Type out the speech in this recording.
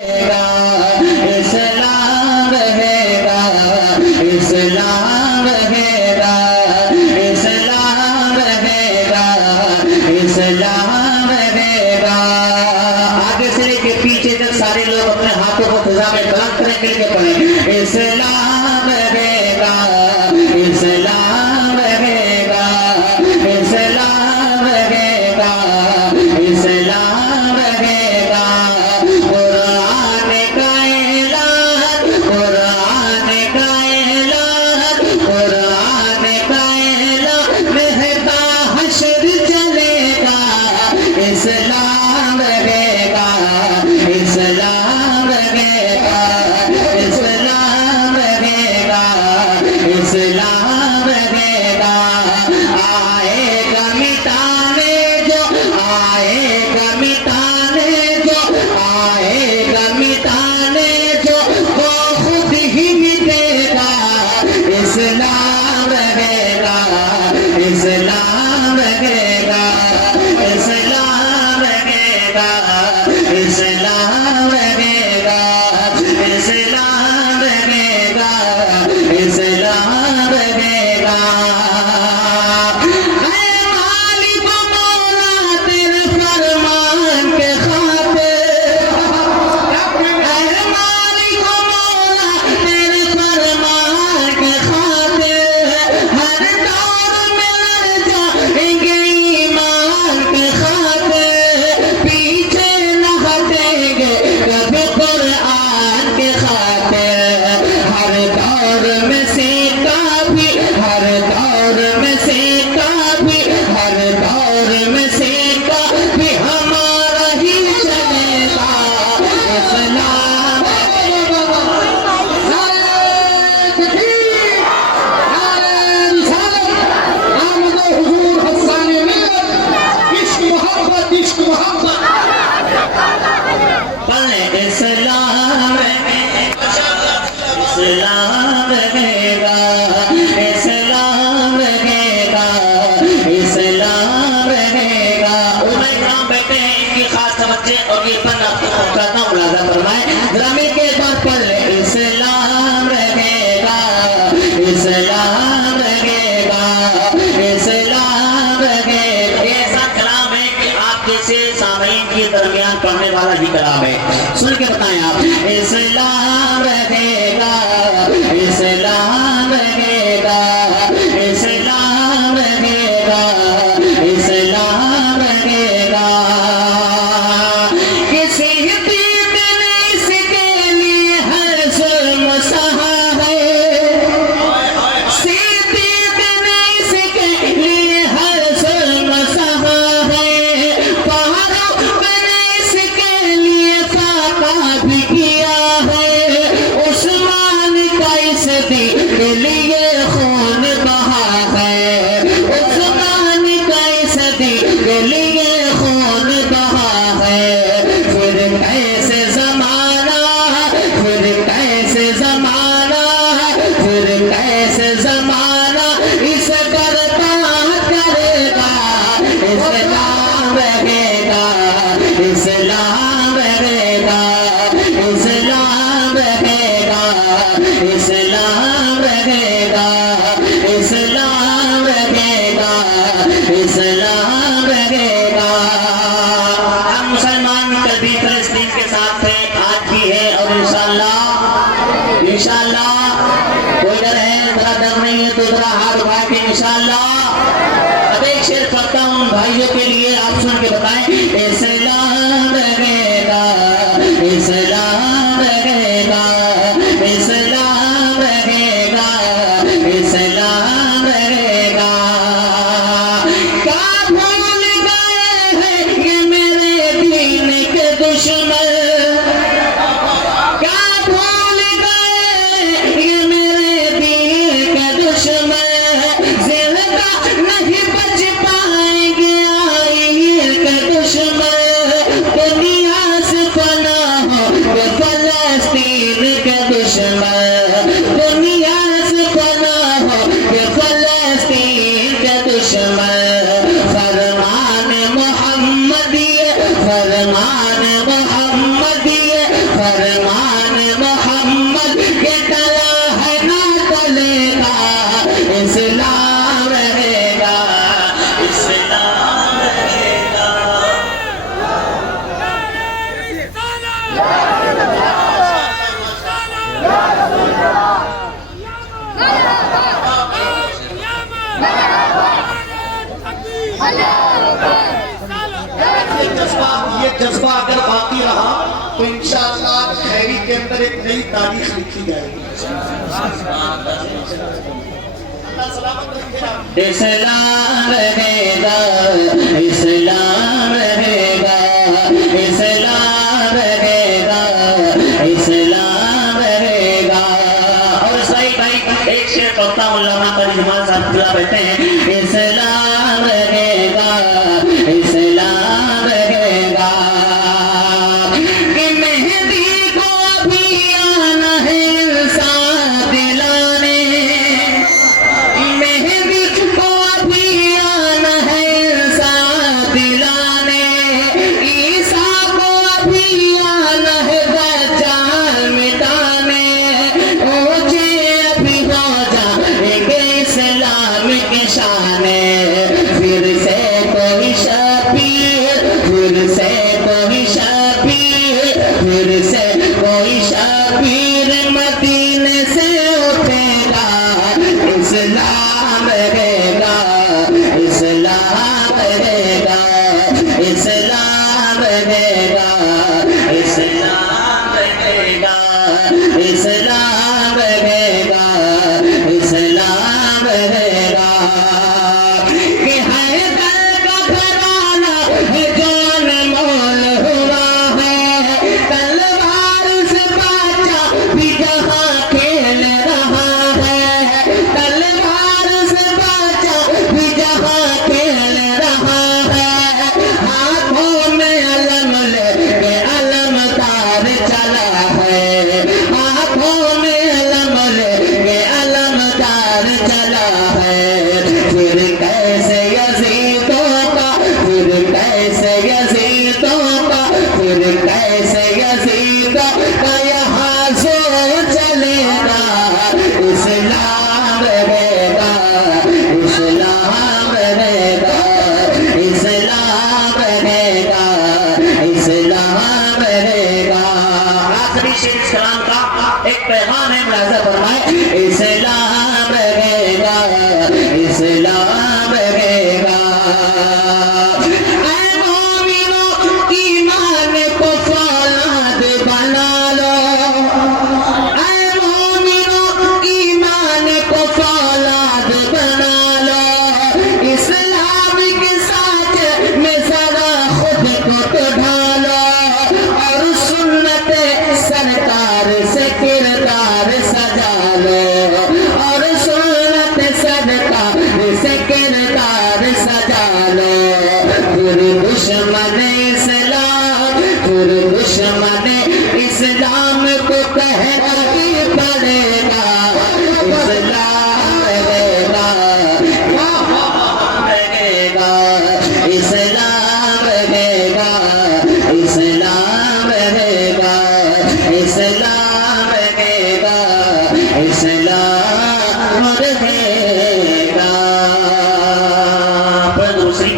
इस्लाम रहेगा, इस्लाम रहेगा, इस्लाम रहेगा, इस्लाम रहेगा। आगे से लेके पीछे तक सारे लोग अपने हाथों को फिजा में बुलंद करके लेके पड़े। इस्लाम रहेगा, इस्लाम रहेगा, इस्लाम रहेगा, इस्लाम रहेगा। कुरान का ऐलान, कुरान का ऐलान, कुरान का ऐलान महका हश्र चलेगा। इस्लाम रहेगा, इस्लाम रहेगा, इस्लाम रहेगा, इस्लाम रहेगा। आएगा मिटाने जो, आएगा मिटाने जो, आएगा मिटाने जो, वो खुद ही मिटेगा। इस्लाम रहेगा, इस्लाम रहेगा, इस्लाम रहेगा, इस्लाम रहेगा, इस्लाम रहेगा, इस्लाम रहेगा। ऐ मालिक मौला तेरे फरमान के खातिर, ऐ मालिक मौला तेरे फरमान के खातिर, हर दौर में लड़ जाएंगे ईमान के खातिर, पीछे न हटेंगे कभी कुरान के खातिर। हर दौर में सीखा भी, हर दौर में सीखा भी, हर दौर में सीखा भी हमारा ही चलेगा। इस्लाम इस्लाम इस्लाम रहेगा, इस्लाम रहेगा, इस्लाम रहेगा। उमर इकराम बैठे हैं, इनकी खास तवज्जो और ये पन आपको करता हूँ, मुलाजा फरमाएं जरा मिल के एक बार पढ़ ले। इस्लाम रहेगा, इस्लाम रहेगा, इस्लाम रहेगा। ये ऐसा कलाम है कि आप जैसे सामईन के दरमियान पढ़ने वाला ही कलाम है। सुन के बताएं आप। इस्लाम रहेगा, इस्लाम रहेगा, इस्लाम रहेगा, इस्लाम रहेगा। किसी दीद ने इसके लिए हर जुल्म सहा है, सिद्दीक ने इसके लिए हर जुल्म सहा है, फारूक ने इसके लिए फाका भी किया है, उस्मान का इसके लिए खून बहा है, उस्मान का इसके लिए खून बहा है। फिर कैसे जमाना, फिर कैसे जमाना, फिर कैसे जमाना इस बर्बाद करेगा। इस्लाम रहेगा, इस्लाम रहेगा, इस्लाम रहेगा, इस्लाम रहेगा, इस्लाम रहेगा, इस्लाम रहेगा। हम मुसलमान कभी फलस्तीन के साथ है, आज भी है और इंशाअल्लाह, इंशाअल्लाह कोई डर है, जरा डर नहीं है तो जरा हाथ उठा के इंशाअल्लाह। अब एक शेर पढ़ता हूँ भाइयों के लिए, आप सुन के बताएं। इस्लाम रहेगा, इस्लाम रहेगा, इस्लाम रहेगा, इस्लाम रहेगा। क्या भूल गए हैं ये मेरे दीन के दुश्मन, क्या भूल गए ये मेरे दीन के दुश्मन, जिंदा नहीं बच पाएंगे आए के दुश्मन, दुनिया से फना हो फरमान मोहम्मद के तला है ना तलेगा, इस्लाम रहेगा, इस्लाम रहेगा। ये जज्बा अगर बाकी रहा तो इंशाअल्लाह खैरी के अंदर एक नई तारीख लिखी जाएगी। अल्लाह सलामत रखे आप। इस्लाम रहेगा, इस्लाम रहेगा, इस्लाम रहेगा, इस्लाम रहेगा। और सही भाई एक शेर पढ़ता हूँ, अल्लामा करीमान साहब बैठे हैं। इस्लाम रहेगा, इस्लाम रहेगा। कि मेहदी को भी आना है इंसान दिलाने, मेहदी को भी आना है इंसान दिलाने, ईसा को भी आना है दज्जाल मिटाने। ऊंचे अभी हो जाएंगे इस्लाम के शाने, फिर से कोई शबीर, फिर से कोई शबीर, फिर से कोई शबीर मदीने से उठेगा। इस्लाम रहेगा, इस्लाम रहेगा, इस्लाम रहेगा, इस्लाम रहेगा, इस्लाम रहेगा, इस्लाम रहेगा। कि हैदर का घराना है जो अनमोल हुआ है, तलवार से बाजा भी जहाँ खेल रहा है, तलवार से बाजा भी जहाँ खेल रहा है। हाथों में अलम लेके अलमदार चला है, हाथों में अलम लेके अलमदार चला है। फिर कैसे यजीदों का, फिर कैसे यजीदों का, फिर कैसे यजीदों का यहाँ से चलेगा। इस्लाम रहेगा, इस्लाम रहेगा, इस्लाम रहेगा, इस्लाम रहेगा। आखिरी शेर इस कलाम का एक पैगाम है, मुलाहिजा फरमाए। इस्लाम रहेगा, इस्लाम रहेगा। ऐ मोमिनो ईमान को फौलाद बना लो, ऐ मोमिनो ईमान को फौलाद बना लो। इस्लाम के साथ में जरा खुद को तो ढालो, और सुन्नत सरकार से किरदार सजा लो, और सुन्नत सरकार से किरदार सजा लो। फिर दुश्मन इस्लाम, फिर दुश्मन